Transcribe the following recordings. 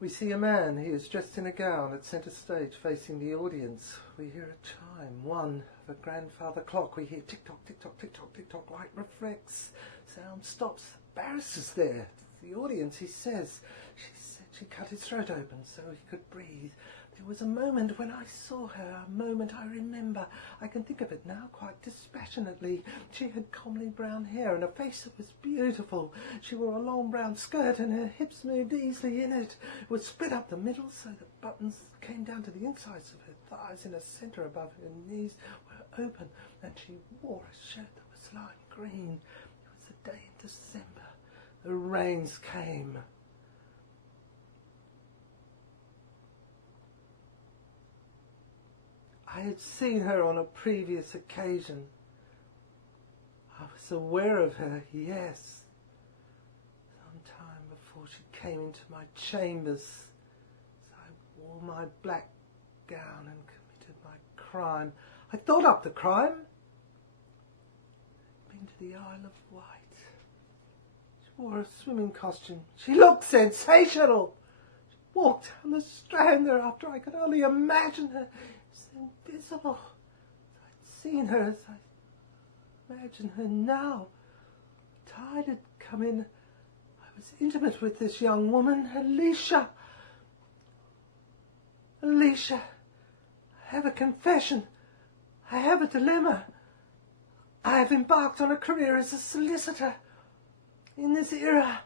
We see a man. He is dressed in a gown at centre stage facing the audience. We hear a chime, one of a grandfather clock. We hear tick-tock, tick-tock, tick-tock, tick-tock. Light reflects. Sound stops. The barrister's there. The audience, he says. She said she cut his throat open so he could breathe. There was a moment when I saw her, a moment I remember. I can think of it now quite dispassionately. She had comely brown hair and a face that was beautiful. She wore a long brown skirt and her hips moved easily in it. It was split up the middle so that buttons came down to the insides of her thighs. In the centre above her knees were open, and she wore a shirt that was lime green. It was a day in December. The rains came. I had seen her on a previous occasion. I was aware of her, yes. Some time before she came into my chambers, I wore my black gown and committed my crime. I thought up the crime. I'd been to the Isle of Wight. She wore a swimming costume. She looked sensational. She walked down the Strand thereafter. I could only imagine her. Invisible. I'd seen her as I imagine her now. The tide had come in. I was intimate with this young woman, Alicia. Alicia, I have a confession. I have a dilemma. I have embarked on a career as a solicitor. In this era,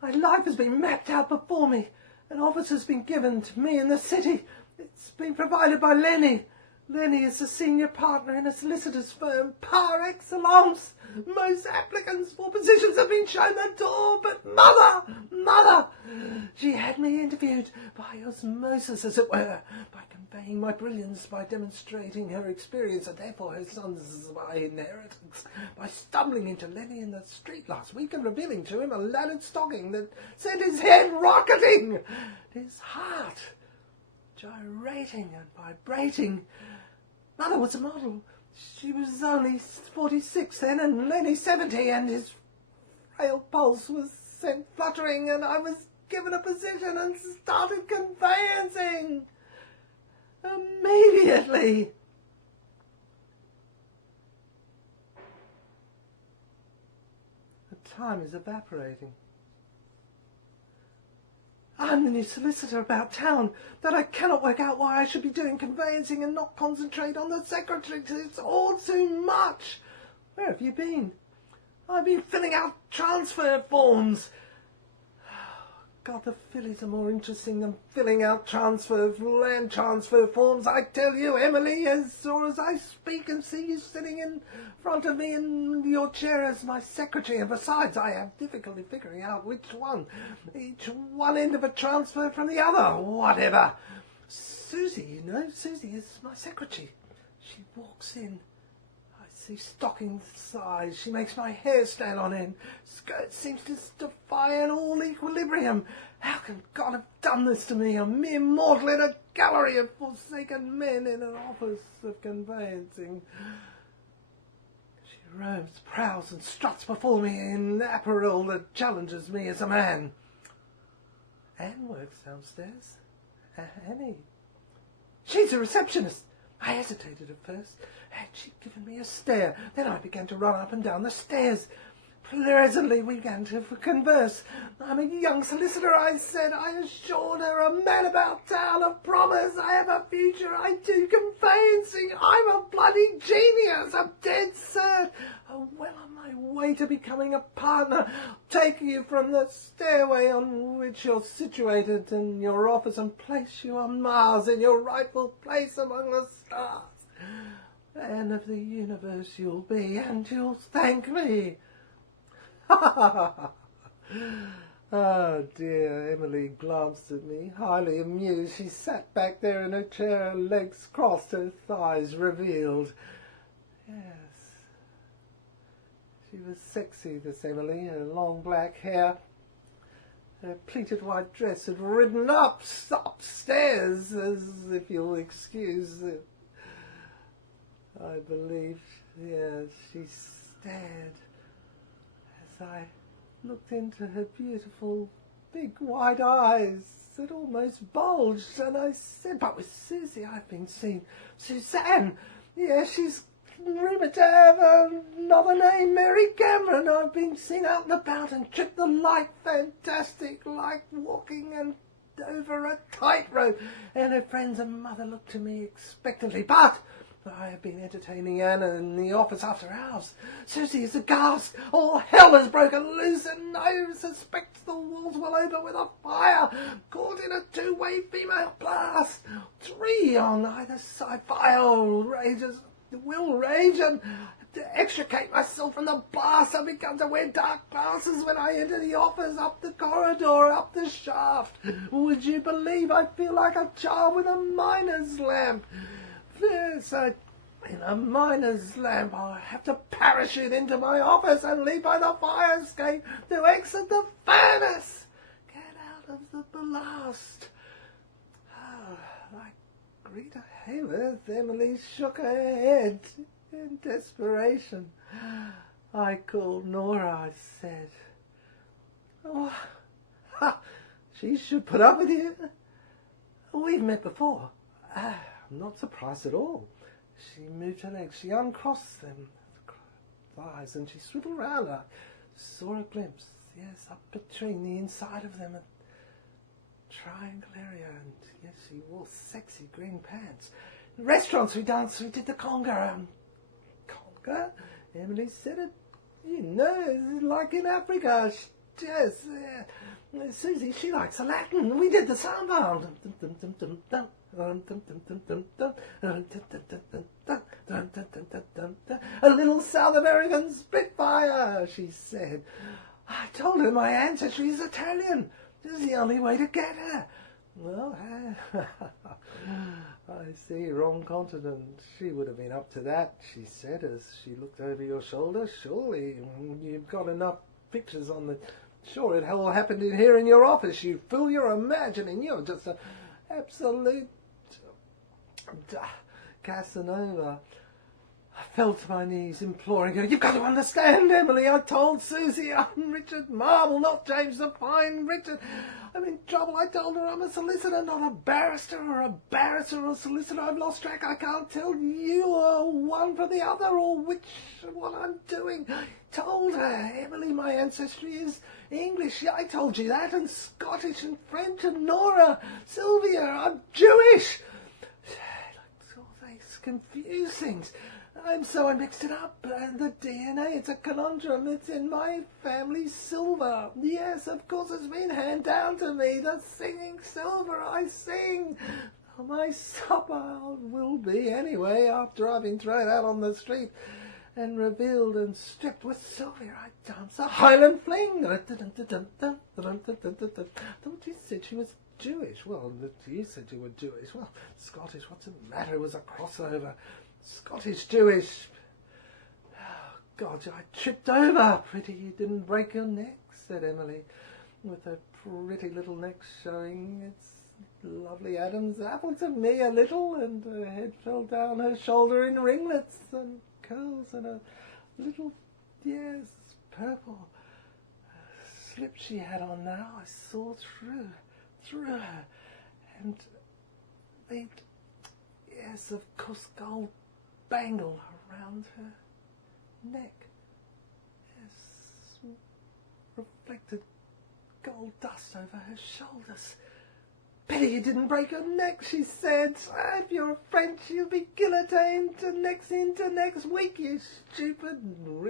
my life has been mapped out before me. An office has been given to me in the city. It's been provided by Lenny. Lenny is a senior partner in a solicitor's firm, par excellence. Most applicants for positions have been shown the door, but Mother, she had me interviewed by osmosis, as it were, by conveying my brilliance, by demonstrating her experience, and therefore her son's my inheritance, by stumbling into Lenny in the street last week and revealing to him a laddered stocking that sent his head rocketing, his heart gyrating and vibrating. Mother was a model. She was only 46 then, and Lenny 70, and his frail pulse was sent fluttering, and I was given a position and started conveyancing immediately. The time is evaporating. I'm the new solicitor about town, that I cannot work out why I should be doing conveyancing and not concentrate on the secretary. It's all too much. Where have you been? I've been filling out transfer forms. God, the fillies are more interesting than filling out land transfer forms. I tell you, Emily, as sure as I speak and see you sitting in front of me in your chair as my secretary, and besides, I have difficulty figuring out each one end of a transfer from the other. Whatever. Susie, Susie is my secretary. She walks in. I see stockings size. She makes my hair stand on end. Skirt seems to defy an all equilibrium. How can God have done this to me, a mere mortal in a gallery of forsaken men in an office of conveyancing? She roams, prowls, and struts before me in apparel that challenges me as a man. Anne works downstairs. Annie. She's a receptionist. I hesitated at first. Had she given me a stare? Then I began to run up and down the stairs. Presently we began to converse. I'm a young solicitor, I said. I assured her, a man about town, a promise. I have a future. I do conveyancing. I'm a bloody genius. I'm dead cert. Oh, well on my way to becoming a partner. Taking you from the stairway on which you're situated in your office and place you on Mars in your rightful place among the stars. Man of the universe you'll be, and you'll thank me. Oh dear, Emily glanced at me, highly amused. She sat back there in her chair, her legs crossed, her thighs revealed. Yes, she was sexy, this Emily, her long black hair. Her pleated white dress had ridden upstairs, as if you'll excuse it. I believe, yes, she stared as I looked into her beautiful big white eyes. that almost bulged, and I said, but with Susie I've been seen. Suzanne, yeah, she's rumoured to have another name, Mary Cameron. I've been seen out and about and tripped the light, fantastic, like walking and over a tightrope. And her friends and mother looked to me expectantly, but I have been entertaining Anna in the office after hours. Susie is aghast. All hell has broken loose, and I suspect the walls will open with a fire, caught in a two-way female blast. 3 on either side. Fire will rage, and to extricate myself from the blast, I began to wear dark glasses when I enter the office, up the corridor, up the shaft. Would you believe I feel like a child with a miner's lamp? Yes, in a miner's lamp, I'll have to parachute into my office and leap by the fire escape to exit the furnace. Get out of the blast. Oh, like Rita Hayworth, Emily shook her head in desperation. I called Nora, I said. Oh, ha, she should put up with you. We've met before. I'm not surprised at all. She moved her legs. She uncrossed them, thighs, and she swiveled round. I saw a glimpse, yes, up between the inside of them, a triangle area, and yes, she wore sexy green pants. In restaurants we danced, we did the conga. Conga? Emily said it, you know, like in Africa. Yes, Susie, she likes the Latin. We did the samba. A little South American Spitfire, she said. I told her my ancestry is Italian. This is the only way to get her. Well, I see, wrong continent. She would have been up to that, she said, as she looked over your shoulder. Surely you've got enough pictures on the... Sure, it all happened in here in your office, you fool. You're imagining. You're just an absolute Casanova. I fell to my knees, imploring her. You've got to understand, Emily. I told Susie I'm Richard Marble, not James the Fine. Richard, I'm in trouble. I told her I'm a solicitor, not a barrister, or a barrister or a solicitor. I've lost track. I can't tell you one from the other, or which one I'm doing. I told her, Emily, my ancestry is English. I told you that, and Scottish and French, and Nora, Sylvia, I'm Jewish. All these confused things. I'm so I mixed it up, and the DNA, it's a conundrum. It's in my family silver. Yes, of course, it's been handed down to me. The singing silver, I sing. My supper will be anyway, after I've been thrown out on the street and revealed and stripped with Sylvia. I dance a Highland fling. I thought you said she was Jewish. Well, you said you were Jewish. Well, Scottish, what's the matter? It was a crossover. Scottish, Jewish. Oh, God, I tripped over. Pretty you didn't break your neck, said Emily, with her pretty little neck showing its lovely Adam's apple to me a little, and her head fell down her shoulder in ringlets and curls, and a little, yes, purple slip she had on now. I saw through her, and the, yes, of course, gold bangle around her neck. Yes, reflected gold dust over her shoulders. Pity you didn't break your neck, she said. If you're French, you'll be guillotined into next week, you stupid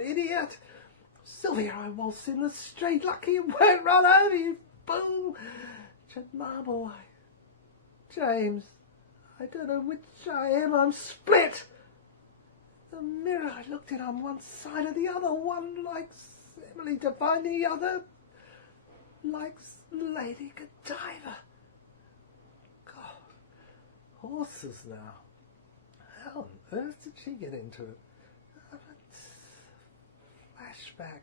idiot. Sylvia, I waltzed in the street. Lucky you weren't run over, you fool. Richard Marble, James, I don't know which I am. I'm split. The mirror I looked in on one side or the other. One likes Emily Devine, the other likes Lady Godiva. God, horses now. How on earth did she get into it? Flashback.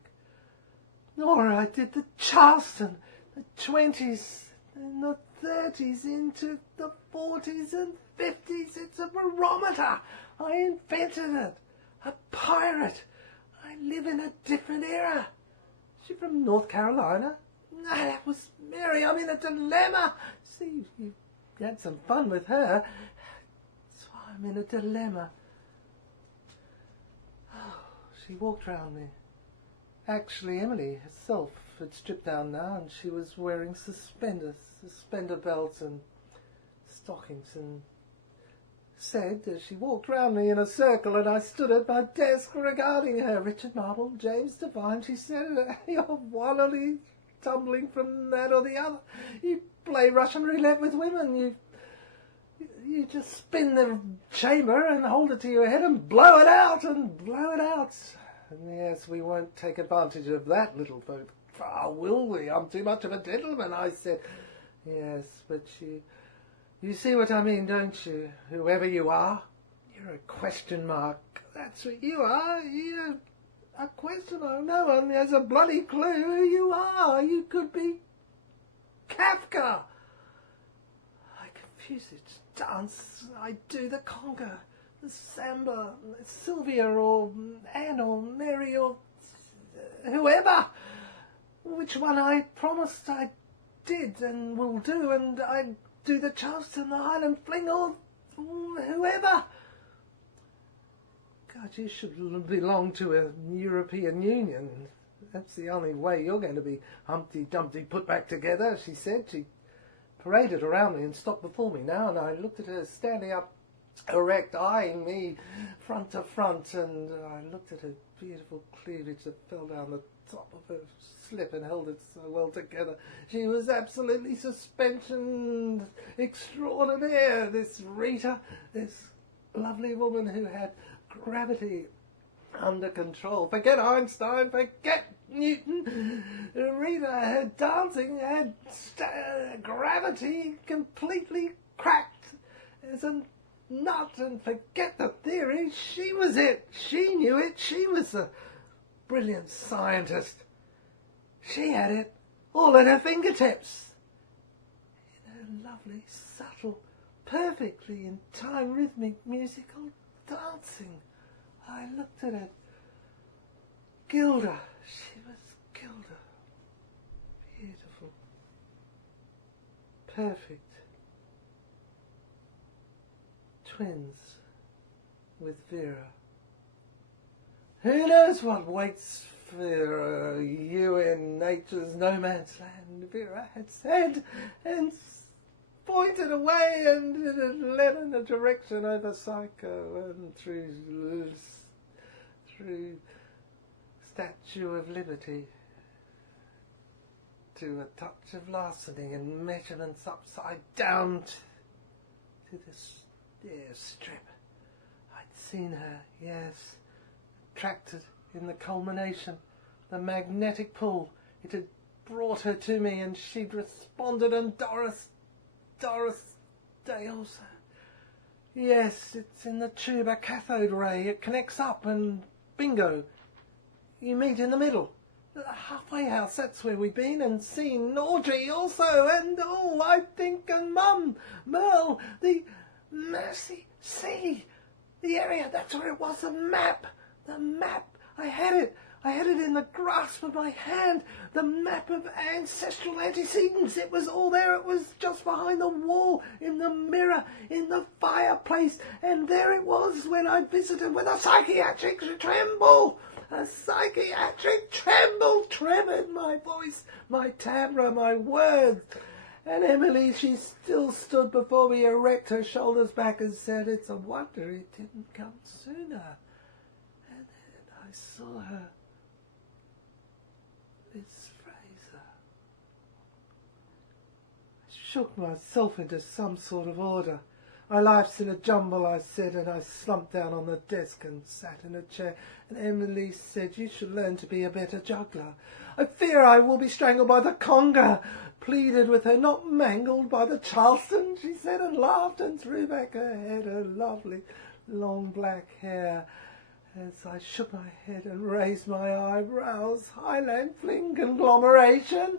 Nora, I did the Charleston, the 20s and the 30s into the 40s and 50s. It's a barometer. I invented it. A pirate. I live in a different era. Is she from North Carolina? No, that was Mary. I'm in a dilemma. See, you had some fun with her. That's why I'm in a dilemma. Oh, she walked round me. Actually, Emily herself had stripped down now, and she was wearing suspender belts and stockings, and said as she walked round me in a circle, and I stood at my desk regarding her. Richard Marble, James Devine, she said, you're wildly tumbling from that or the other. You play Russian roulette with women. You just spin the chamber and hold it to your head and blow it out and blow it out. And yes, we won't take advantage of that, little folk. Ah, will we? I'm too much of a gentleman, I said. Yes, but you see what I mean, don't you? Whoever you are, you're a question mark. That's what you are. You're a question mark. No one has a bloody clue who you are. You could be Kafka. I confuse it. Dance. I do the conga, the samba, Sylvia or Anne or Mary or whoever. Which one I promised I did and will do, and I do the Charleston, the Highland Fling, or whoever. God, you should belong to a European Union. That's the only way you're going to be Humpty Dumpty put back together, she said. She paraded around me and stopped before me now, and I looked at her standing up erect, eyeing me front to front, and I looked at her beautiful cleavage that fell down the top of her slip and held it so well together. She was absolutely suspension extraordinaire, this Rita, this lovely woman who had gravity under control. Forget Einstein, forget Newton. Rita, her dancing had gravity completely cracked as a nut, and forget the theory. She was it. She knew it. She was a brilliant scientist. She had it all at her fingertips. In her lovely, subtle, perfectly in time, rhythmic, musical dancing. I looked at it. Gilda. She was Gilda. Beautiful. Perfect. Twins with Vera. Who knows what waits for you in nature's no man's land, Vera had said, and pointed away and led in a direction over Psycho and through Statue of Liberty to a touch of larceny and measurements upside down to this dear strip. I'd seen her, yes, attracted in the culmination, the magnetic pull. It had brought her to me, and she'd responded, and Doris Day also. Yes, it's in the tube, a cathode ray. It connects up, and bingo, you meet in the middle. The halfway house, that's where we've been, and seen Audrey also, and I think, and Mum, Merle, the Mercy Sea, the area, that's where it was, the map, I had it in the grasp of my hand, the map of ancestral antecedents. It was all there. It was just behind the wall, in the mirror, in the fireplace, and there it was when I visited with a psychiatric tremble. A psychiatric tremble trembled my voice, my timbre, my words. And Emily, she still stood before me erect, her shoulders back, and said, "It's a wonder it didn't come sooner." And then I saw her. Miss Fraser. I shook myself into some sort of order. My life's in a jumble, I said, and I slumped down on the desk and sat in a chair. And Emily said, "You should learn to be a better juggler." "I fear I will be strangled by the conga," pleaded with her. "Not mangled by the Charleston," she said, and laughed and threw back her head, her lovely long black hair. As I shook my head and raised my eyebrows, Highland Fling conglomeration,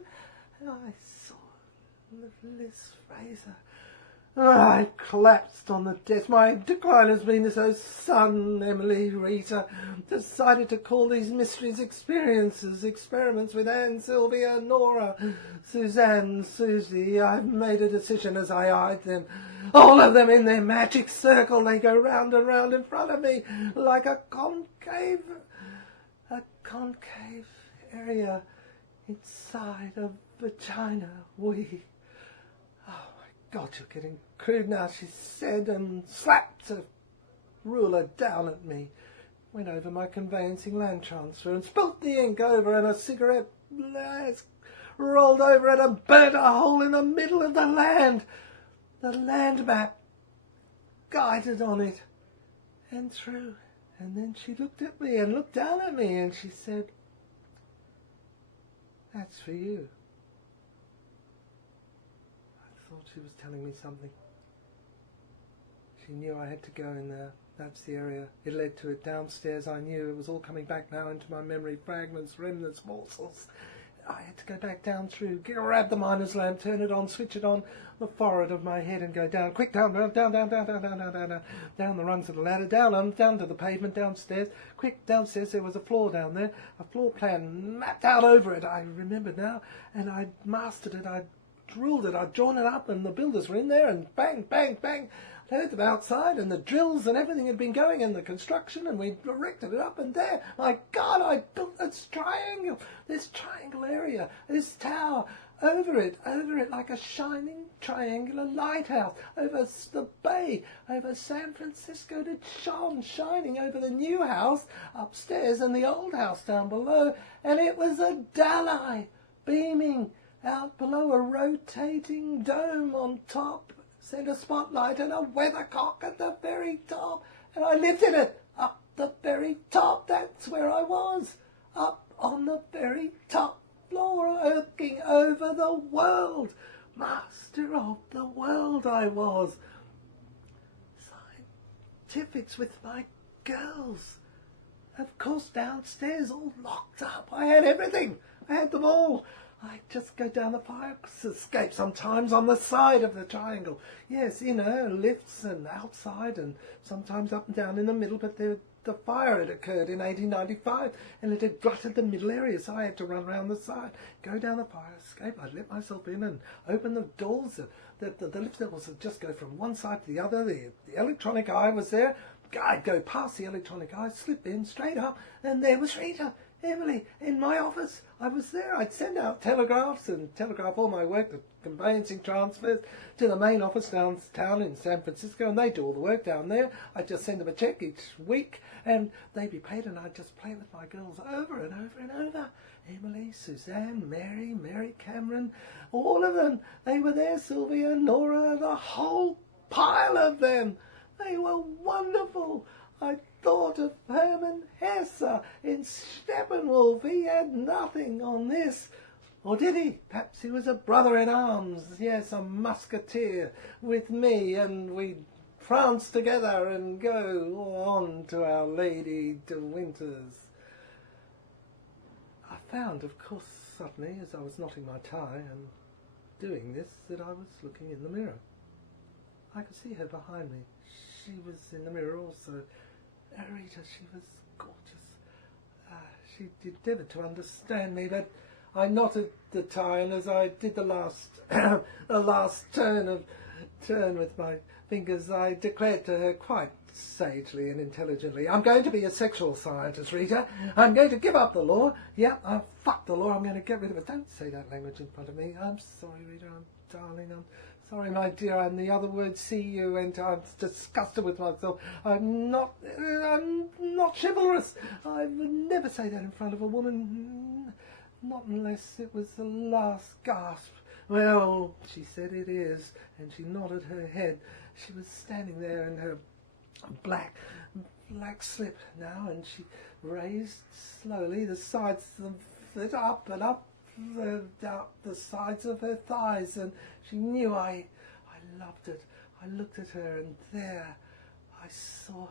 and I saw Liz Fraser. I collapsed on the desk. My decline has been so sudden, Emily, Rita. Decided to call these mysteries experiences, experiments with Anne, Sylvia, Nora, Suzanne, Susie. I've made a decision as I eyed them. All of them in their magic circle. They go round and round in front of me like a concave area inside a vagina. God, you're getting crude now, she said, and slapped a ruler down at me. Went over my conveyancing land transfer and spilt the ink over, and a cigarette rolled over it and burnt a hole in the middle of the land. The land map guided on it and through. And then she looked at me and looked down at me and she said, "That's for you." Thought she was telling me something. She knew I had to go in there. That's the area. It led to it downstairs. I knew it was all coming back now into my memory. Fragments, remnants, morsels. I had to go back down through, grab the miner's lamp, turn it on, switch it on the forehead of my head and go down, quick, down the rungs of the ladder, down to the pavement, downstairs, quick, downstairs. There was a floor down there, a floor plan mapped out over it. I remembered now, and I'd mastered it. I'd drilled it, I'd drawn it up, and the builders were in there, and bang, bang, bang. I heard them outside, and the drills and everything had been going, and the construction, and we'd erected it up, and there, my God, I built this triangle area, this tower, over it, like a shining triangular lighthouse, over the bay, over San Francisco. It shone, shining over the new house upstairs and the old house down below, and it was a Dali beaming out below, a rotating dome on top, centre spotlight, and a weathercock at the very top. And I lived in it, up the very top. That's where I was, up on the very top floor, looking over the world. Master of the world I was. Scientifics with my girls. Of course, downstairs, all locked up. I had everything. I had them all. I just go down the fire escape sometimes on the side of the triangle. Yes, lifts and outside and sometimes up and down in the middle, but the fire had occurred in 1895 and it had glutted the middle area, so I had to run around the side, go down the fire escape. I'd let myself in and open the doors. The lift levels would just go from one side to the other. The electronic eye was there. I'd go past the electronic eye, slip in, straight up, and there was Rita. Emily, in my office. I was there. I'd send out telegraphs and telegraph all my work, the conveyancing transfers, to the main office downtown in San Francisco, and they'd do all the work down there. I'd just send them a check each week, and they'd be paid, and I'd just play with my girls over and over and over. Emily, Suzanne, Mary Cameron, all of them. They were there, Sylvia, Nora, the whole pile of them. They were wonderful. I thought of Hermann Hesse in Steppenwolf. He had nothing on this. Or did he? Perhaps he was a brother-in-arms. Yes, a musketeer with me, and we'd prance together and go on to Our Lady de Winters. I found, of course, suddenly, as I was knotting my tie and doing this, that I was looking in the mirror. I could see her behind me. She was in the mirror also. Rita, she was gorgeous. She endeavoured to understand me, but I knotted the tie, and as I did the last turn with my fingers, I declared to her quite sagely and intelligently, "I'm going to be a sexual scientist, Rita. I'm going to give up the law. I'll fuck the law. I'm going to get rid of it." Don't say that language in front of me. I'm sorry, Rita. Darling, I'm sorry, my dear. And the other word, see you, and I'm disgusted with myself. I'm not chivalrous. I would never say that in front of a woman, not unless it was the last gasp. "Well," she said, "it is," and she nodded her head. She was standing there in her black slip now, and she raised slowly the sides of it up and up the sides of her thighs, and she knew I loved it. I looked at her, and there I saw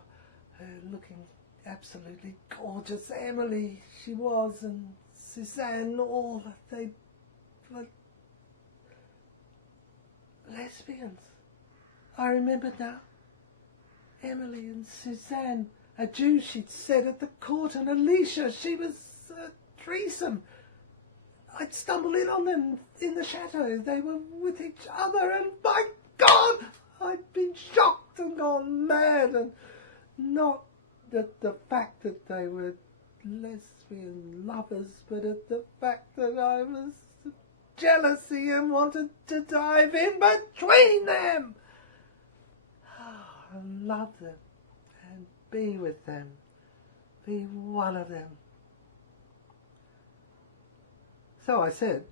her looking absolutely gorgeous. Emily, she was, and Suzanne, all they were lesbians. I remembered now. Emily and Suzanne, a Jew she'd said at the court, and Alicia, she was a threesome. I'd stumbled in on them in the shadow. They were with each other, and my God, I'd been shocked and gone mad, and not at the fact that they were lesbian lovers, but at the fact that I was jealousy and wanted to dive in between them. And love them, and be with them, be one of them. So I said,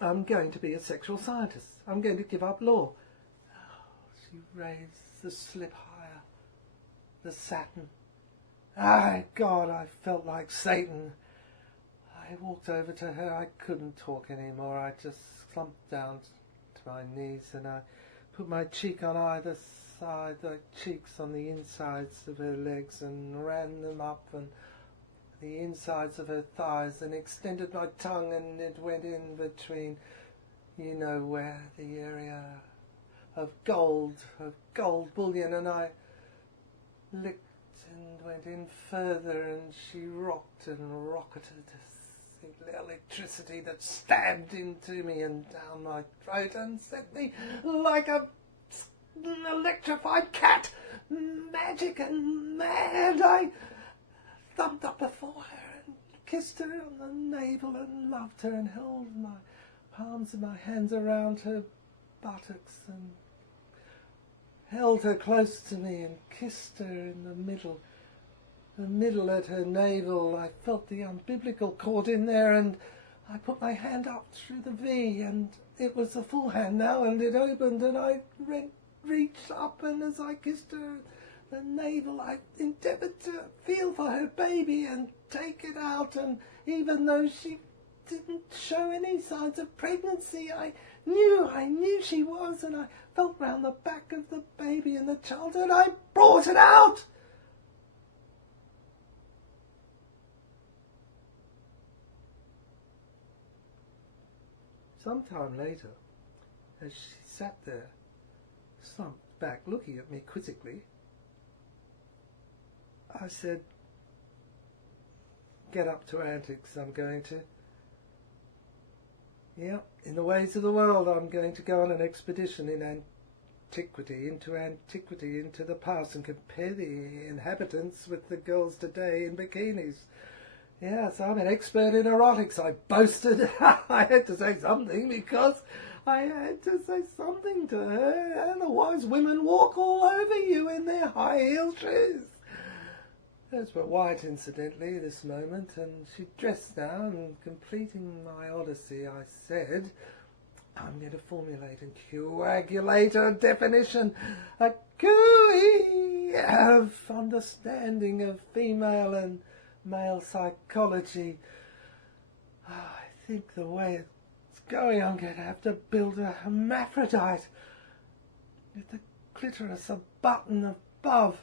I'm going to be a sexual scientist. I'm going to give up law. She raised the slip higher, the satin. God, I felt like Satan. I walked over to her. I couldn't talk anymore. I just slumped down to my knees, and I put my cheek on either side, the cheeks on the insides of her legs, and ran them up and the insides of her thighs, and extended my tongue, and it went in between, you know where, the area of gold bullion, and I licked and went in further, and she rocked and rocketed, the electricity that stabbed into me and down my throat and set me like an electrified cat, magic and mad. I thumped up before her and kissed her on the navel and loved her and held my palms of my hands around her buttocks and held her close to me and kissed her in the middle at her navel. I felt the umbilical cord in there, and I put my hand up through the V, and it was a full hand now, and it opened, and I reached up, and as I kissed her the navel, I endeavoured to feel for her baby and take it out, and even though she didn't show any signs of pregnancy, I knew she was, and I felt round the back of the baby and the child, and I brought it out. Some time later, as she sat there, slumped back, looking at me quizzically, I said, "Get up to antics, I'm going to. Yeah, in the ways of the world, I'm going to go on an expedition in antiquity, into the past, and compare the inhabitants with the girls today in bikinis. Yes, I'm an expert in erotics," I boasted. I had to say something, because I had to say something to her. Otherwise, women walk all over you in their high-heel shoes. Those were white, incidentally, this moment, and she dressed now, and completing my odyssey, I said, "I'm going to formulate and coagulate a definition, a gooey of understanding of female and male psychology. I think the way it's going, I'm going to have to build a hermaphrodite with the clitoris a button above,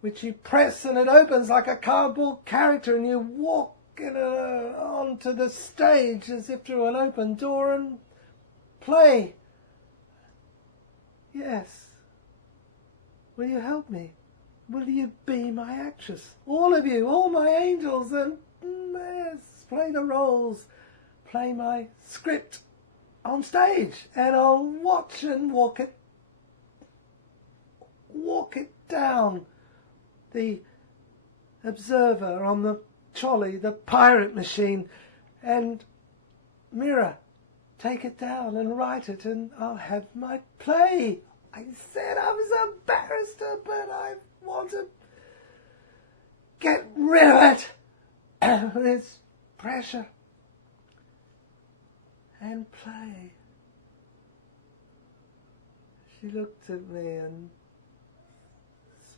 which you press and it opens like a cardboard character, and you walk in onto the stage as if through an open door and play. Yes. Will you help me? Will you be my actress? All of you, all my angels, and yes, play the roles, play my script on stage, and I'll watch and walk it down. The observer on the trolley, the pirate machine, and mirror, take it down and write it, and I'll have my play." I said I was a barrister, but I want to get rid of it. This pressure. And play. She looked at me and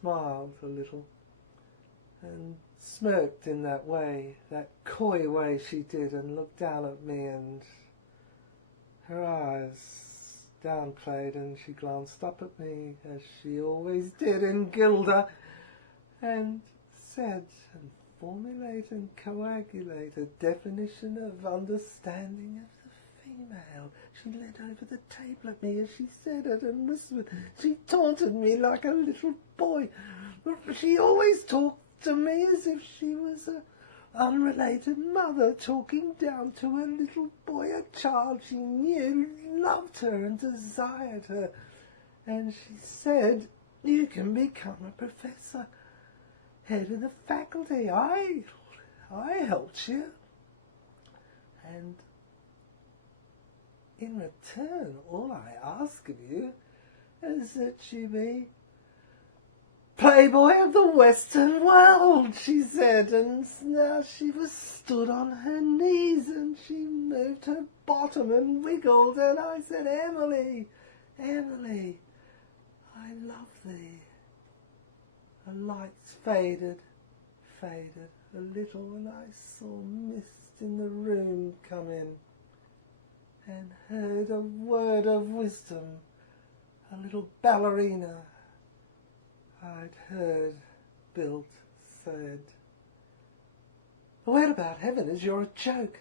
smiled a little, and smirked in that way, that coy way she did, and looked down at me, and her eyes downplayed, and she glanced up at me, as she always did in Gilda, and said, "And formulate and coagulate a definition of understanding of the female. She leant over the table at me as she said it and whispered. She taunted me like a little boy. She always talked to me as if she was a unrelated mother talking down to a little boy, a child she knew loved her and desired her. And she said, you can become a professor, head of the faculty. I helped you. And in return, all I ask of you is that you be Playboy of the Western world, she said, and now she was stood on her knees and she moved her bottom and wiggled, and I said, Emily, Emily, I love thee. The lights faded a little, and I saw mist in the room come in, and heard a word of wisdom, a little ballerina I'd heard built said, the word about heaven is you're a joke.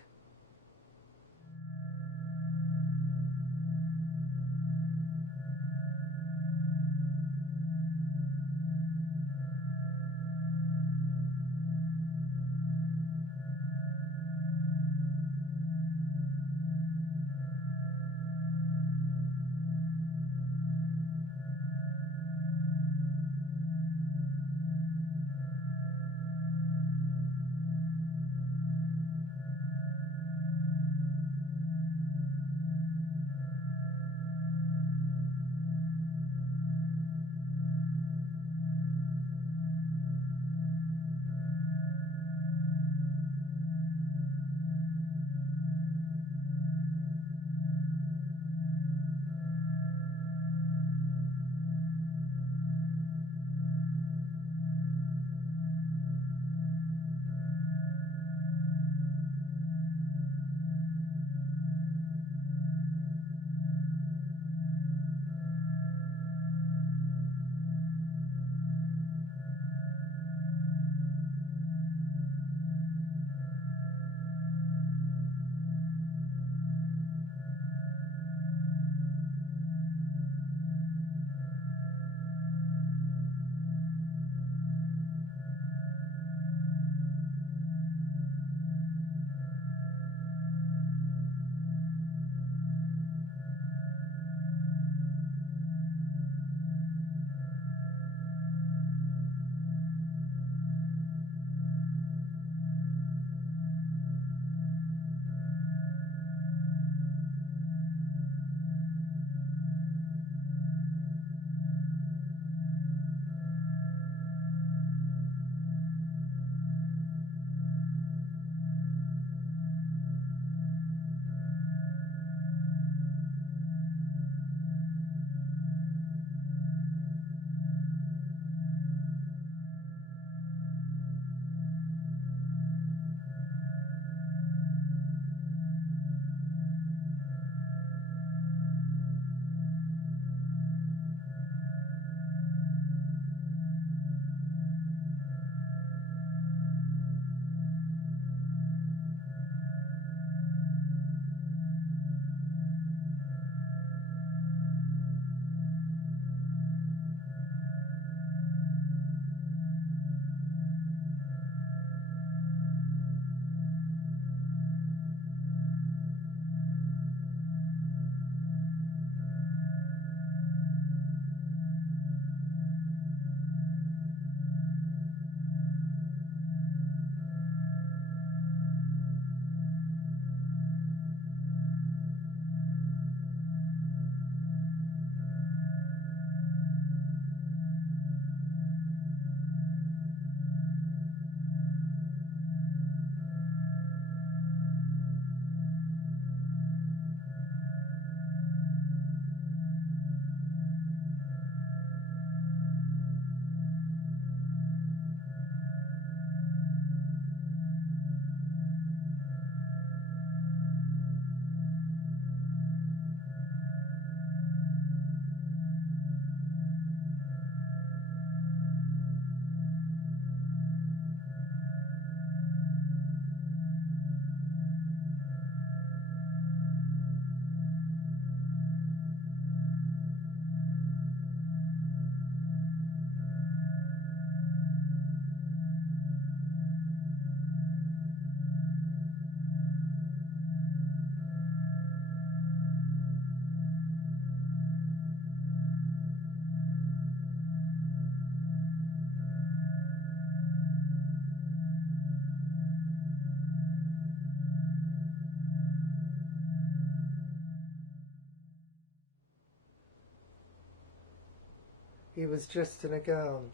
He was dressed in a gown,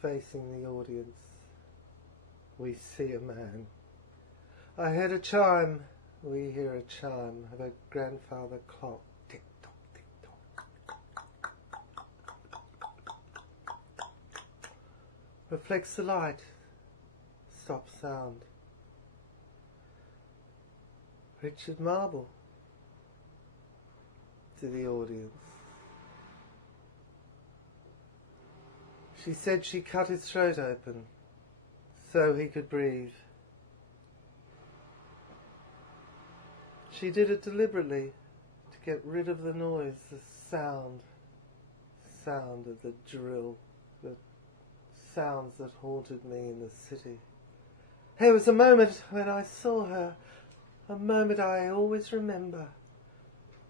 facing the audience. We see a man. I heard a chime. We hear a chime of a grandfather clock. Tick-tock, tick-tock. Reflects the light. Stop sound. Richard Marble to the audience. She said she cut his throat open so he could breathe. She did it deliberately to get rid of the noise, the sound of the drill, the sounds that haunted me in the city. There was a moment when I saw her, a moment I always remember.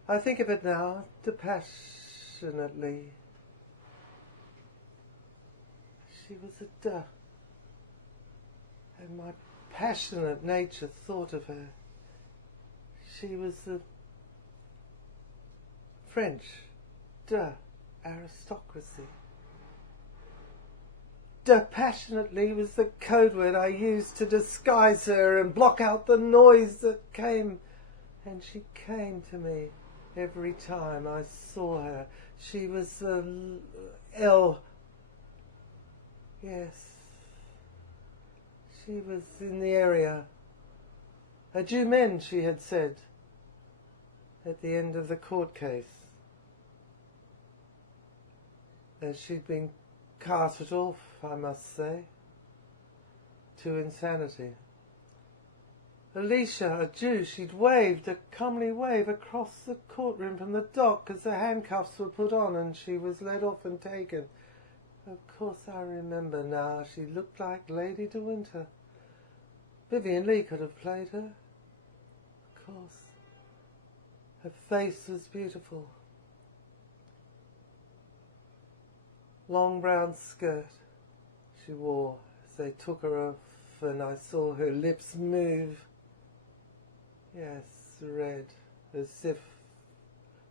I think of it now, dispassionately. She was a duh, and my passionate nature thought of her. She was the French duh aristocracy. Duh passionately was the code word I used to disguise her and block out the noise that came, and she came to me every time I saw her. She was the L. Yes, she was in the area. A Jew men, she had said, at the end of the court case, as she'd been carted off, I must say, to insanity. Alicia, a Jew, she'd waved a comely wave across the courtroom from the dock as the handcuffs were put on and she was led off and taken. Of course I remember now, she looked like Lady de Winter. Vivien Leigh could have played her. Of course. Her face was beautiful. Long brown skirt she wore as they took her off, and I saw her lips move. Yes, red, as if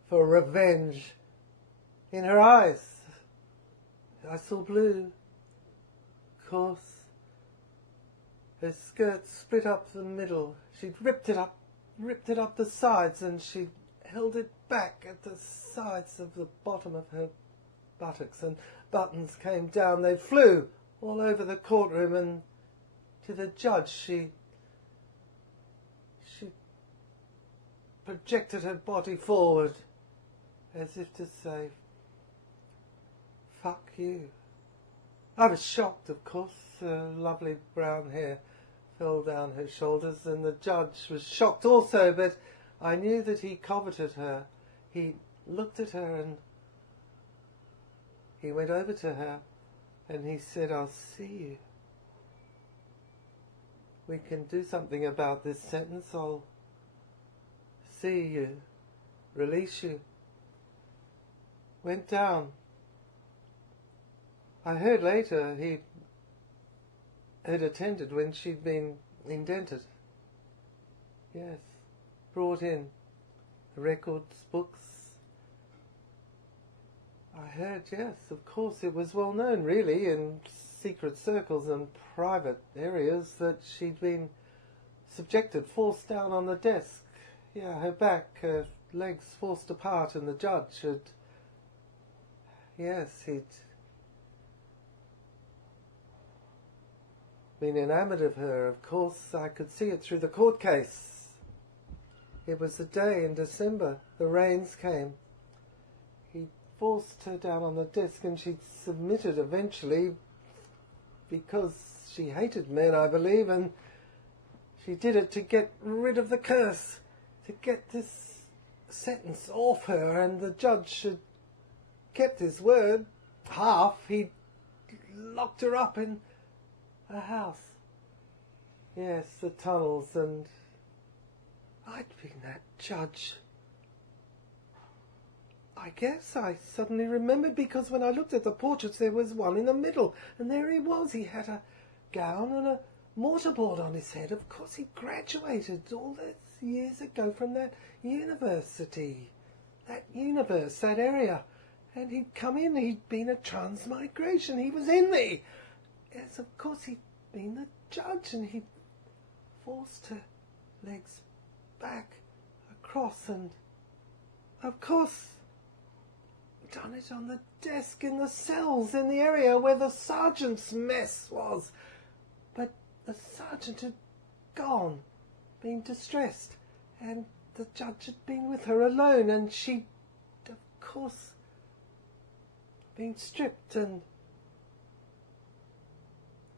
for revenge. In her eyes I saw blue. Of course. Her skirt split up the middle. She'd ripped it up the sides, and she'd held it back at the sides of the bottom of her buttocks, and buttons came down. They flew all over the courtroom, and to the judge she projected her body forward as if to say, fuck you. I was shocked, of course. Her lovely brown hair fell down her shoulders, and the judge was shocked also, but I knew that he coveted her. He looked at her and he went over to her and he said, I'll see you. We can do something about this sentence. I'll see you, release you. Went down. I heard later he had attended when she'd been indented. Yes, brought in records, books. I heard, yes, of course, it was well known really in secret circles and private areas that she'd been subjected, forced down on the desk. Yeah, her back, her legs forced apart, and the judge had, yes, he'd been enamoured of her. Of course, I could see it through the court case. It was the day in December. The rains came. He forced her down on the desk, and she submitted eventually because she hated men, I believe, and she did it to get rid of the curse, to get this sentence off her, and the judge had kept his word. Half. He'd locked her up in a house. Yes, the tunnels, and I'd been that judge. I guess I suddenly remembered, because when I looked at the portraits there was one in the middle, and there he was. He had a gown and a mortarboard on his head. Of course he graduated all those years ago from that university, that universe, that area. And he'd come in, he'd been a transmigration, he was in me. Yes, of course, he'd been the judge, and he'd forced her legs back across, and of course done it on the desk in the cells in the area where the sergeant's mess was. But the sergeant had gone, been distressed, and the judge had been with her alone, and she'd, of course, been stripped and,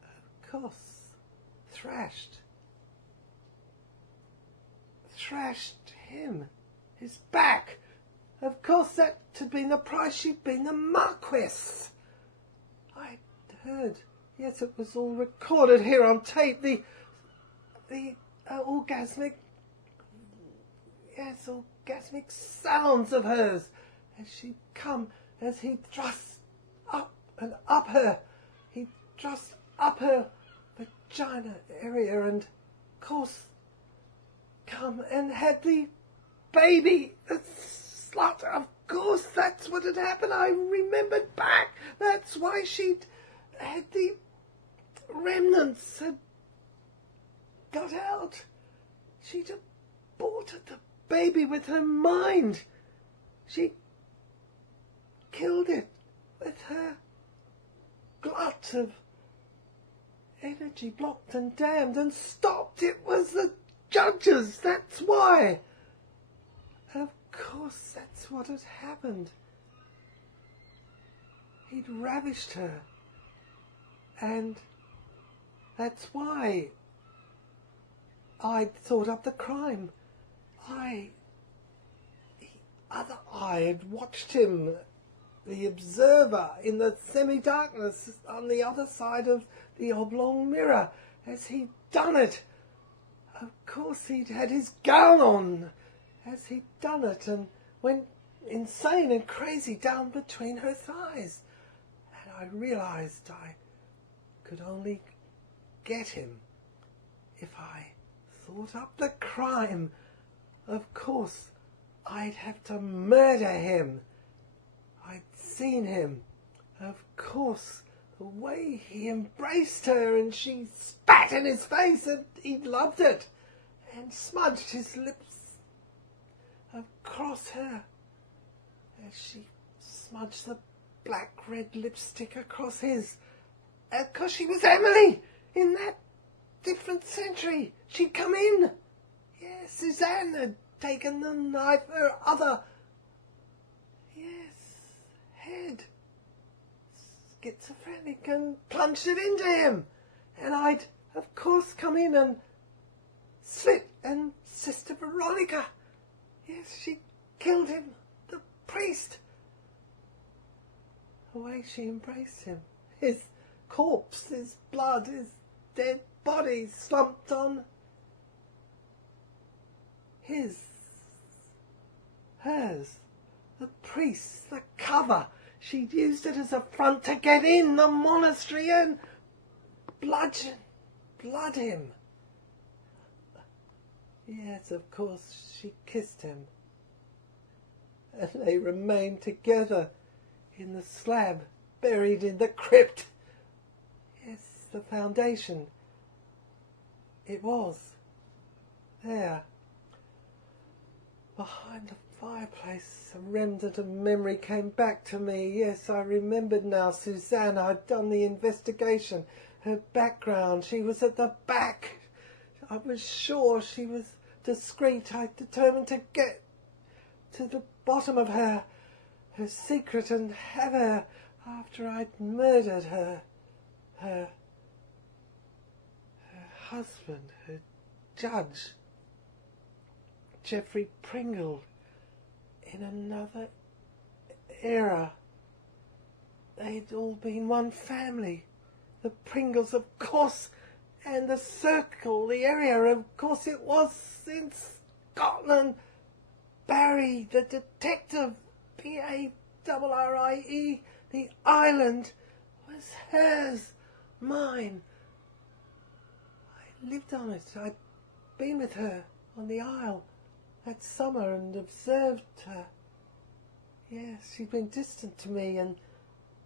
of course, thrashed him, his back. Of course, that had been the price. She'd been the Marquess. I'd heard. Yes, it was all recorded here on tape. The orgasmic sounds of hers as she'd come, as he thrust up and up her. He thrust up her vagina area and, of course, come and had the baby. The slut, of course, that's what had happened. I remembered back. That's why she'd had the remnants had got out. She'd aborted the baby with her mind. She killed it with her glut of energy, blocked and dammed and stopped. It was the judges, that's why. Of course, that's what had happened. He'd ravished her, and that's why I'd thought up the crime. The other eye had watched him, the observer, in the semi-darkness on the other side of the oblong mirror, as he'd done it. Of course, he'd had his gown on as he'd done it, and went insane and crazy down between her thighs. And I realised I could only get him if I thought up the crime. Of course, I'd have to murder him. I'd seen him. Of course, the way he embraced her and she spat in his face, and he loved it, and smudged his lips across her as she smudged the black-red lipstick across his. Because she was Emily in that different century. She'd come in. Yes, Suzanne had taken the knife, her other, head, schizophrenic, and plunged it into him. And I'd, of course, come in and slit, and Sister Veronica, yes, she killed him, the priest. The way she embraced him, his corpse, his blood, his dead body slumped on hers, the priest, the cover. She'd used it as a front to get in the monastery and blood him. Yes, of course, she kissed him. And they remained together in the slab, buried in the crypt. Yes, the foundation. It was there. Behind the fireplace, a remnant of memory came back to me. Yes, I remembered now. Suzanne, I'd done the investigation. Her background, she was at the back. I was sure she was discreet. I determined to get to the bottom of her secret, and have her after I'd murdered her husband, her judge, Geoffrey Pringle, in another era. They'd all been one family. The Pringles, of course, and the circle, the area, of course it was in Scotland. Barry, the detective, Barrie, the island was hers, mine. I lived on it. I'd been with her on the Isle that summer and observed her. Yes, she'd been distant to me, and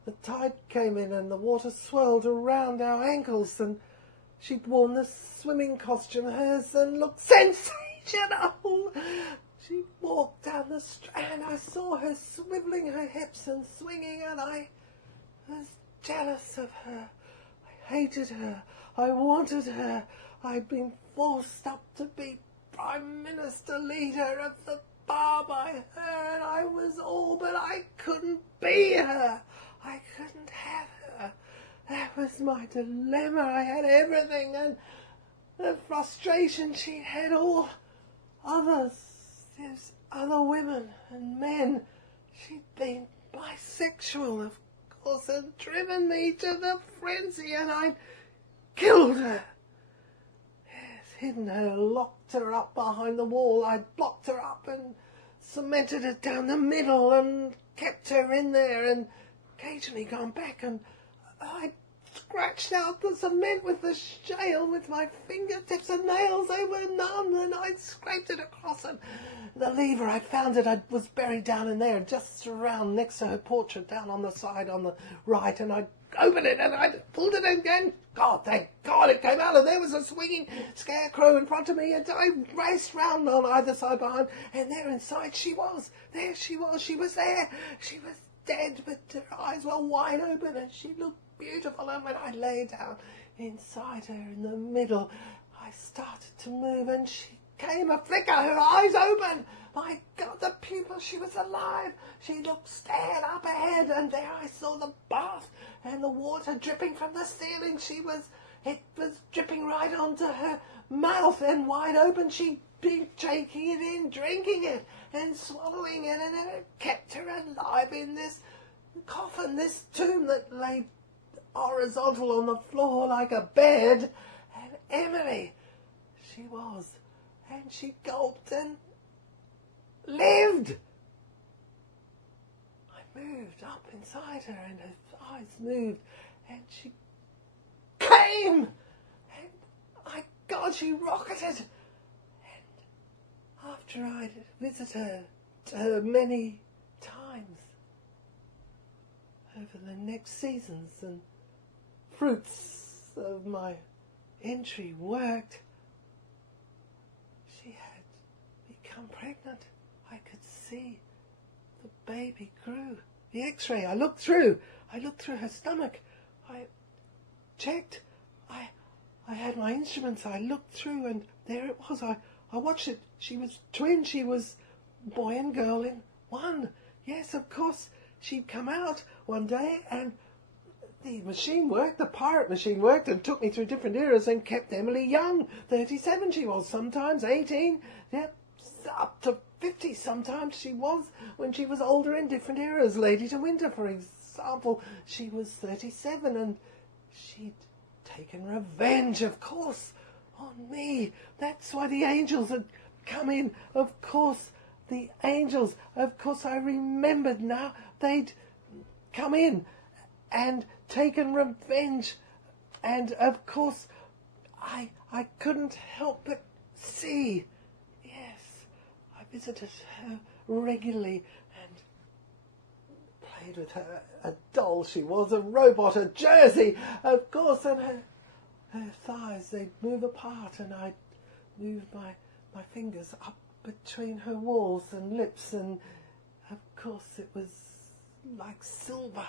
the tide came in and the water swirled around our ankles, and she'd worn the swimming costume, hers, and looked sensational. She walked down the strand. I saw her swivelling her hips and swinging, and I was jealous of her. I hated her. I wanted her. I'd been forced up to be Prime Minister leader of the bar by her, and I was all, but I couldn't be her. I couldn't have her. That was my dilemma. I had everything, and the frustration. She had all others. There's other women and men. She'd been bisexual, of course, and driven me to the frenzy, and I'd killed her. Yes, hidden her, locked her up behind the wall. I'd blocked her up and cemented her down the middle and kept her in there, and occasionally gone back, and I'd scratched out the cement with the shale with my fingertips and nails. They were numb, and I'd scraped it across, and the lever, I'd found it. I was buried down in there, just around next to her portrait, down on the side on the right, and I'd opened it, and I'd pulled it again. God, thank God it came out, and there was a swinging scarecrow in front of me, and I raced round on either side behind, and there inside she was. There she was. She was there. She was dead, but her eyes were wide open, and she looked beautiful, and when I lay down inside her in the middle, I started to move, and she came a flicker, her eyes open. My God, the pupil, she was alive. She looked, stared up ahead, and there I saw the bath and the water dripping from the ceiling. It was dripping right onto her mouth, and wide open. She'd been taking it in, drinking it, and swallowing it, and it kept her alive in this coffin, this tomb that lay horizontal on the floor like a bed. And Emily, she was, and she gulped and lived. I moved up inside her, and her eyes moved, and she came, and my God, she rocketed. And after I'd visited her many times over the next seasons, and fruits of my entry worked, she had become pregnant. I could see the baby grew. The X-ray, I looked through her stomach. I checked. I had my instruments. I looked through, and there it was. I watched it. She was twin. She was boy and girl in one. Yes, of course. She'd come out one day, and the machine worked, the pirate machine worked, and took me through different eras and kept Emily young. 37 she was, sometimes 18, yep, up to 50 sometimes she was, when she was older in different eras. Lady to Winter, for example, she was 37, and she'd taken revenge, of course, on me. That's why the angels had come in, of course. The angels, of course, I remembered now. They'd come in and taken revenge, and of course I couldn't help but see. Yes, I visited her regularly and played with her. A doll she was, a robot, a jersey, of course, and her thighs, they'd move apart, and I'd move my fingers up between her walls and lips, and of course it was like silver.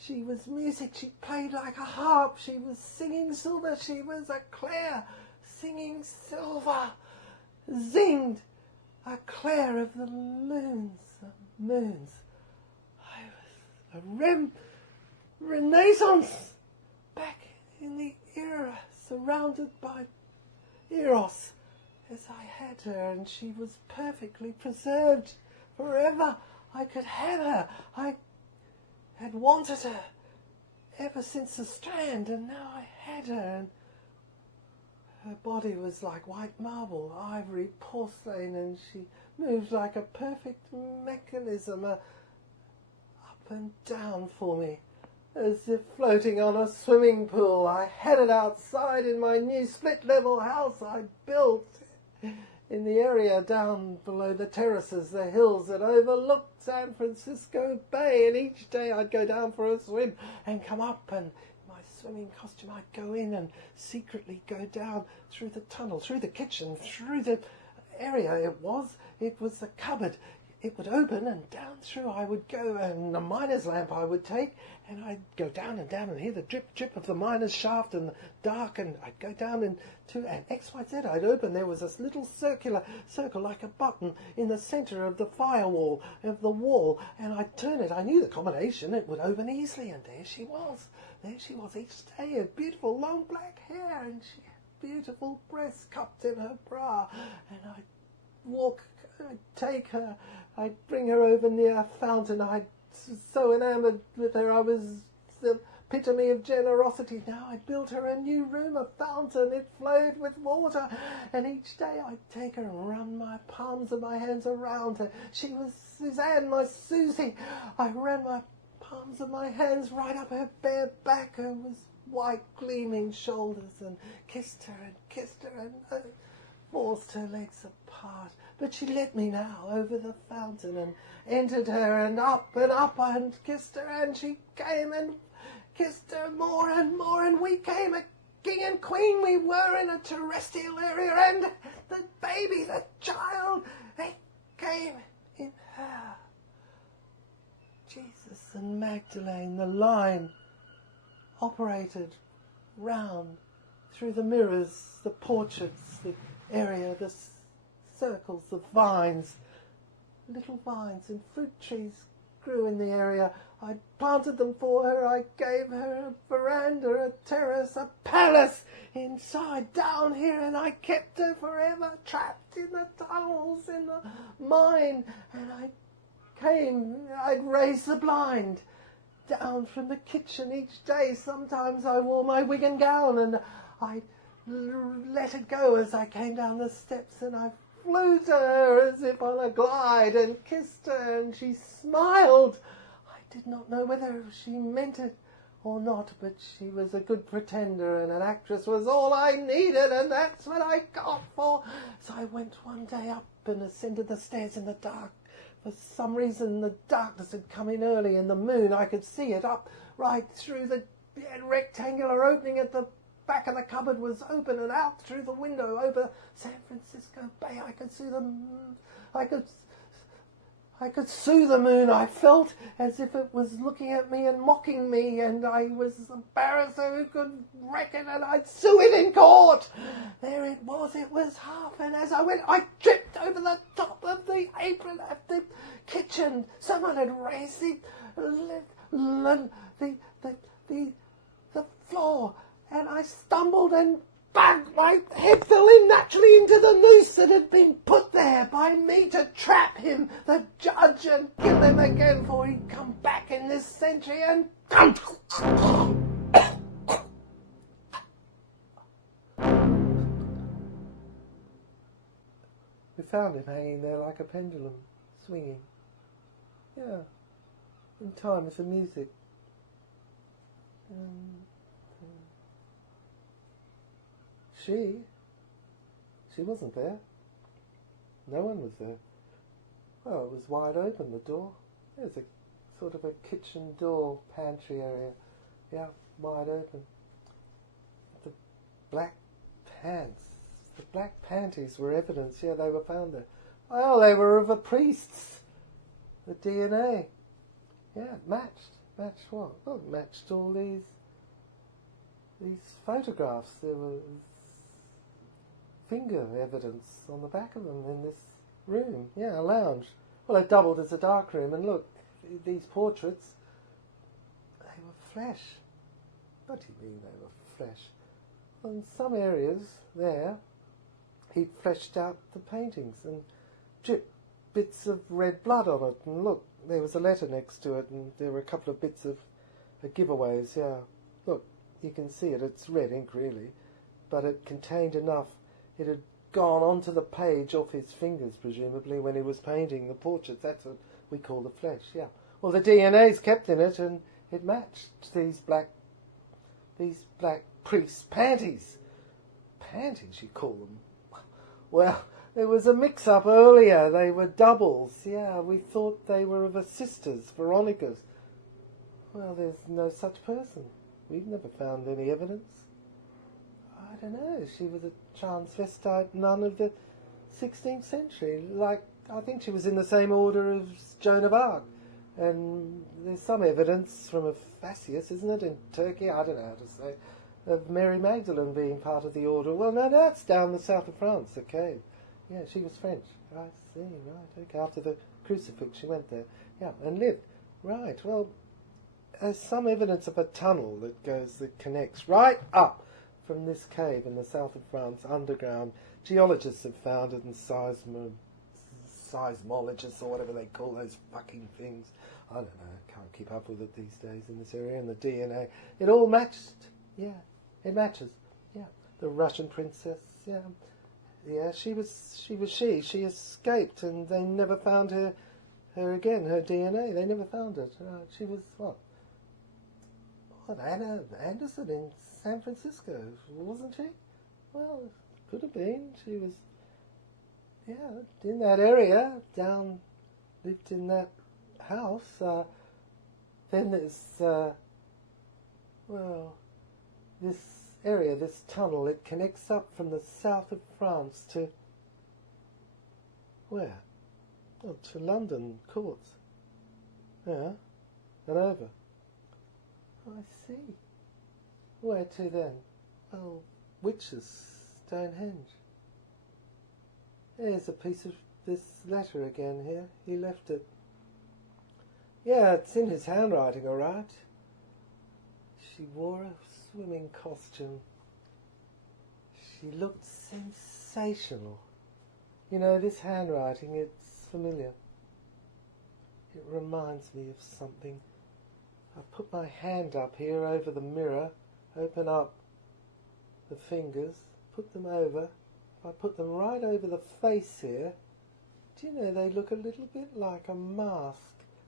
She was music. She played like a harp. She was singing silver. She was a Claire singing silver. Zinged a Claire of the moons. I was a renaissance back in the era, surrounded by Eros, as I had her, and she was perfectly preserved forever. I could have her. I had wanted her ever since the Strand, and now I had her, and her body was like white marble, ivory, porcelain, and she moved like a perfect mechanism, up and down for me, as if floating on a swimming pool. I had it outside in my new split-level house I built in the area down below the terraces, the hills that overlooked San Francisco Bay, and each day I'd go down for a swim and come up, and in my swimming costume I'd go in and secretly go down through the tunnel, through the kitchen, through the area it was the cupboard. It would open, and down through I would go, and a miner's lamp I would take, and I'd go down and hear the drip, drip of the miner's shaft and the dark, and I'd go down into an XYZ. I'd open. There was this little circle like a button in the centre of the firewall, of the wall, and I'd turn it. I knew the combination. It would open easily, and there she was. There she was each day, her beautiful long black hair, and she had beautiful breasts cupped in her bra, and I'd walk, I'd take her, I'd bring her over near a fountain. I'd so enamoured with her, I was the epitome of generosity. Now I'd built her a new room, a fountain, it flowed with water, and each day I'd take her and run my palms of my hands around her. She was Suzanne, my Susie. I ran my palms of my hands right up her bare back, her was white gleaming shoulders, and kissed her and forced her legs apart. But she let me now over the fountain, and entered her, and kissed her, and she came and kissed her more, and we came a king and queen. We were in a terrestrial area, and the baby, the child, it came in her. Jesus and Magdalene, the line operated round through the mirrors, the portraits, the area, the circles, the vines, little vines, and fruit trees grew in the area. I planted them for her. I gave her a veranda, a terrace, a palace inside down here, and I kept her forever trapped in the tunnels, in the mine. And I'd raise the blind down from the kitchen each day. Sometimes I wore my wig and gown, and I'd let it go as I came down the steps, and I flew to her as if on a glide and kissed her, and she smiled. I did not know whether she meant it or not, but she was a good pretender, and an actress was all I needed, and that's what I got for. So I went one day up and ascended the stairs in the dark. For some reason the darkness had come in early, and the moon, I could see it up right through the rectangular opening at the back of the cupboard was open, and out through the window over San Francisco Bay I could see the moon. I could sue the moon. I felt as if it was looking at me and mocking me, and I was a barrister who could wreck it, and I'd sue it in court. There it was half, and as I went, I tripped over the top of the apron of the kitchen. Someone had raised the floor, and I stumbled and bang, my head fell in naturally into the noose that had been put there by me to trap him, the judge, and kill him again, for he'd come back in this century and... We found him hanging there like a pendulum, swinging. Yeah, in time with the music. She wasn't there. No one was there. Well, it was wide open, the door. There's a sort of a kitchen door, pantry area. Yeah, wide open. The black pants. The black panties were evidence. Yeah, they were found there. Oh, they were of a priest's. The DNA. Yeah, it matched. Matched what? Well, it matched all these photographs. There was finger evidence on the back of them in this room. Yeah, a lounge. Well, it doubled as a dark room, and look, these portraits, they were flesh. What do you mean they were flesh? Well, in some areas there, he'd fleshed out the paintings and dripped bits of red blood on it, and look, there was a letter next to it, and there were a couple of bits of giveaways, yeah. Look, you can see it, it's red ink really, but it contained enough. It had gone onto the page off his fingers, presumably, when he was painting the portraits. That's what we call the flesh, yeah. Well, the DNA's kept in it, and it matched these black priests' panties. Panties, you call them? Well, There was a mix-up earlier. They were doubles. Yeah, we thought they were of her sisters, Veronica's. Well, there's no such person. We've never found any evidence. I don't know. She was a transvestite nun of the 16th century. Like, I think she was in the same order as Joan of Arc. And there's some evidence from Ephesius, isn't it, in Turkey? I don't know how to say. Of Mary Magdalene being part of the order. Well, no, that's down the south of France, the cave. Yeah, she was French. I see, right. Okay, after the crucifix, she went there. Yeah, and lived. Right, well, there's some evidence of a tunnel that connects right up from this cave in the south of France, underground. Geologists have found it, and seismologists, or whatever they call those fucking things. I don't know, I can't keep up with it these days in this area, and the DNA. It all matched. Yeah, it matches. Yeah, the Russian princess, yeah. Yeah, she was she. She escaped, and they never found her again, her DNA. They never found it. She was, what, Anna Anderson in San Francisco, wasn't she? Well, could have been. She was, yeah, in that area, lived in that house. Then there's, this area, this tunnel, it connects up from the south of France to, where? Well, to London courts. Yeah, and over. I see. Where to then? Oh, Witches, Stonehenge. There's a piece of this letter again here. He left it. Yeah, it's in his handwriting, all right. She wore a swimming costume. She looked sensational. You know, this handwriting, it's familiar. It reminds me of something. I put my hand up here over the mirror, open up the fingers, put them over. If I put them right over the face here, do you know, they look a little bit like a mask.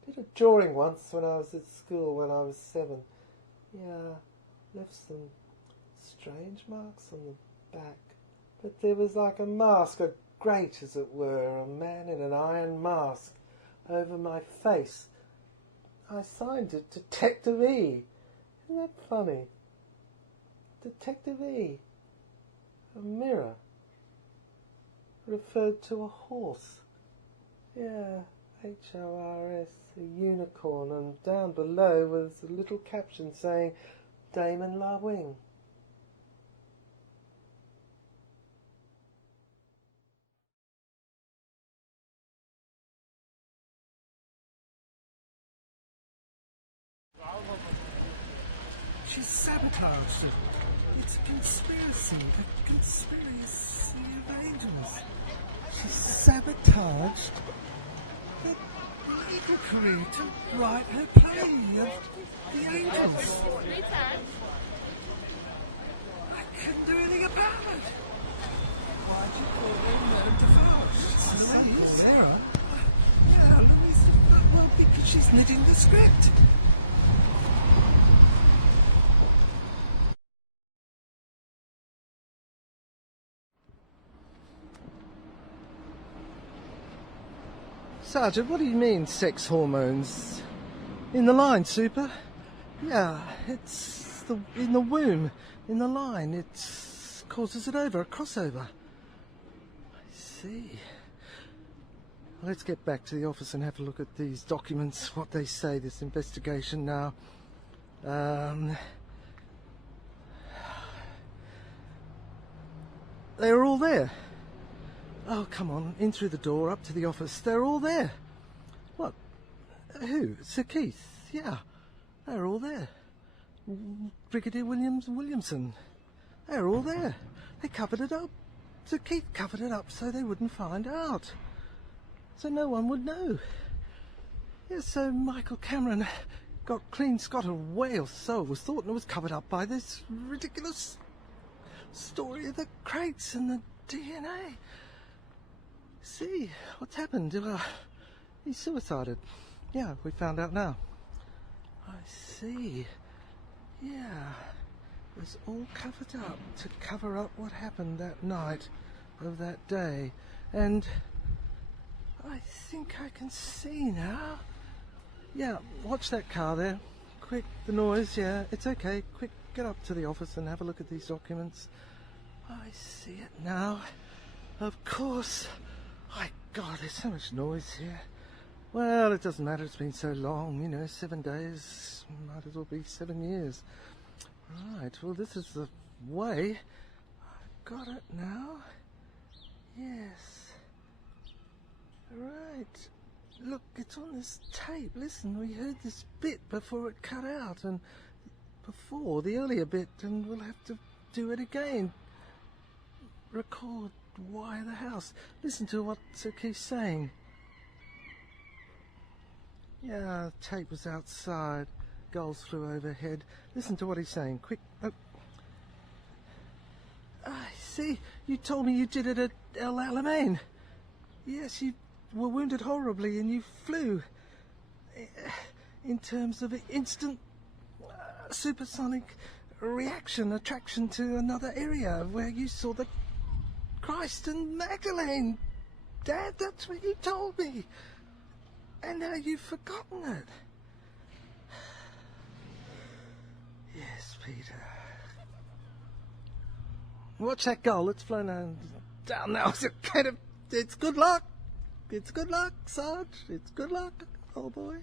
I did a drawing once when I was at school when I was 7. Yeah, left some strange marks on the back. But there was like a mask, a grate as it were, a man in an iron mask over my face. I signed it Detective E. Isn't that funny? Detective E. A mirror. Referred to a horse. Yeah, HORS, a unicorn, and down below was a little caption saying, Damon La Wing. She's sabotaged it. It's a conspiracy. A conspiracy of angels. She's sabotaged the legal career to write her play of the angels. I couldn't do anything about it. Why'd you call her Madame Defarge? Sarah? Yeah, Louise, well, because she's knitting the script. Sergeant, what do you mean, sex hormones? In the line, Super? Yeah, it's in the womb, in the line. It causes it over, a crossover. I see. Well, let's get back to the office and have a look at these documents, what they say, this investigation now. They're all there. Oh, come on, in through the door, up to the office. They're all there. What? Who? Sir Keith? Yeah, they're all there. Brigadier Williamson. They're all there. They covered it up. Sir Keith covered it up so they wouldn't find out. So no one would know. Yeah, so Michael Cameron got clean Scot away, or so it was thought, and it was covered up by this ridiculous story of the crates and the DNA. See, what's happened? He suicided. Yeah, we found out now. I see. Yeah, it was all covered up to cover up what happened that night of that day. and I think I can see now. Yeah, watch that car there. Quick, the noise, yeah, it's okay. Quick, get up to the office and have a look at these documents. I see it now. Of course. My God, there's so much noise here. Well, it doesn't matter, it's been so long, 7 days. Might as well be 7 years. Right, well, this is the way. I've got it now. Yes. Right. Look, it's on this tape. Listen, we heard this bit before it cut out, and before the earlier bit, and we'll have to do it again. Record why the house. Listen to what O'Keefe's saying. Yeah, the tape was outside. Gulls flew overhead. Listen to what he's saying. Quick. Oh. I see. You told me you did it at El Alamein. Yes, you were wounded horribly and you flew. In terms of instant supersonic attraction to another area where you saw the Christ and Magdalene. Dad, that's what you told me. And now you've forgotten it. Yes, Peter. Watch that goal. It's flown down now. It's good luck. It's good luck, Sarge. It's good luck, old boy.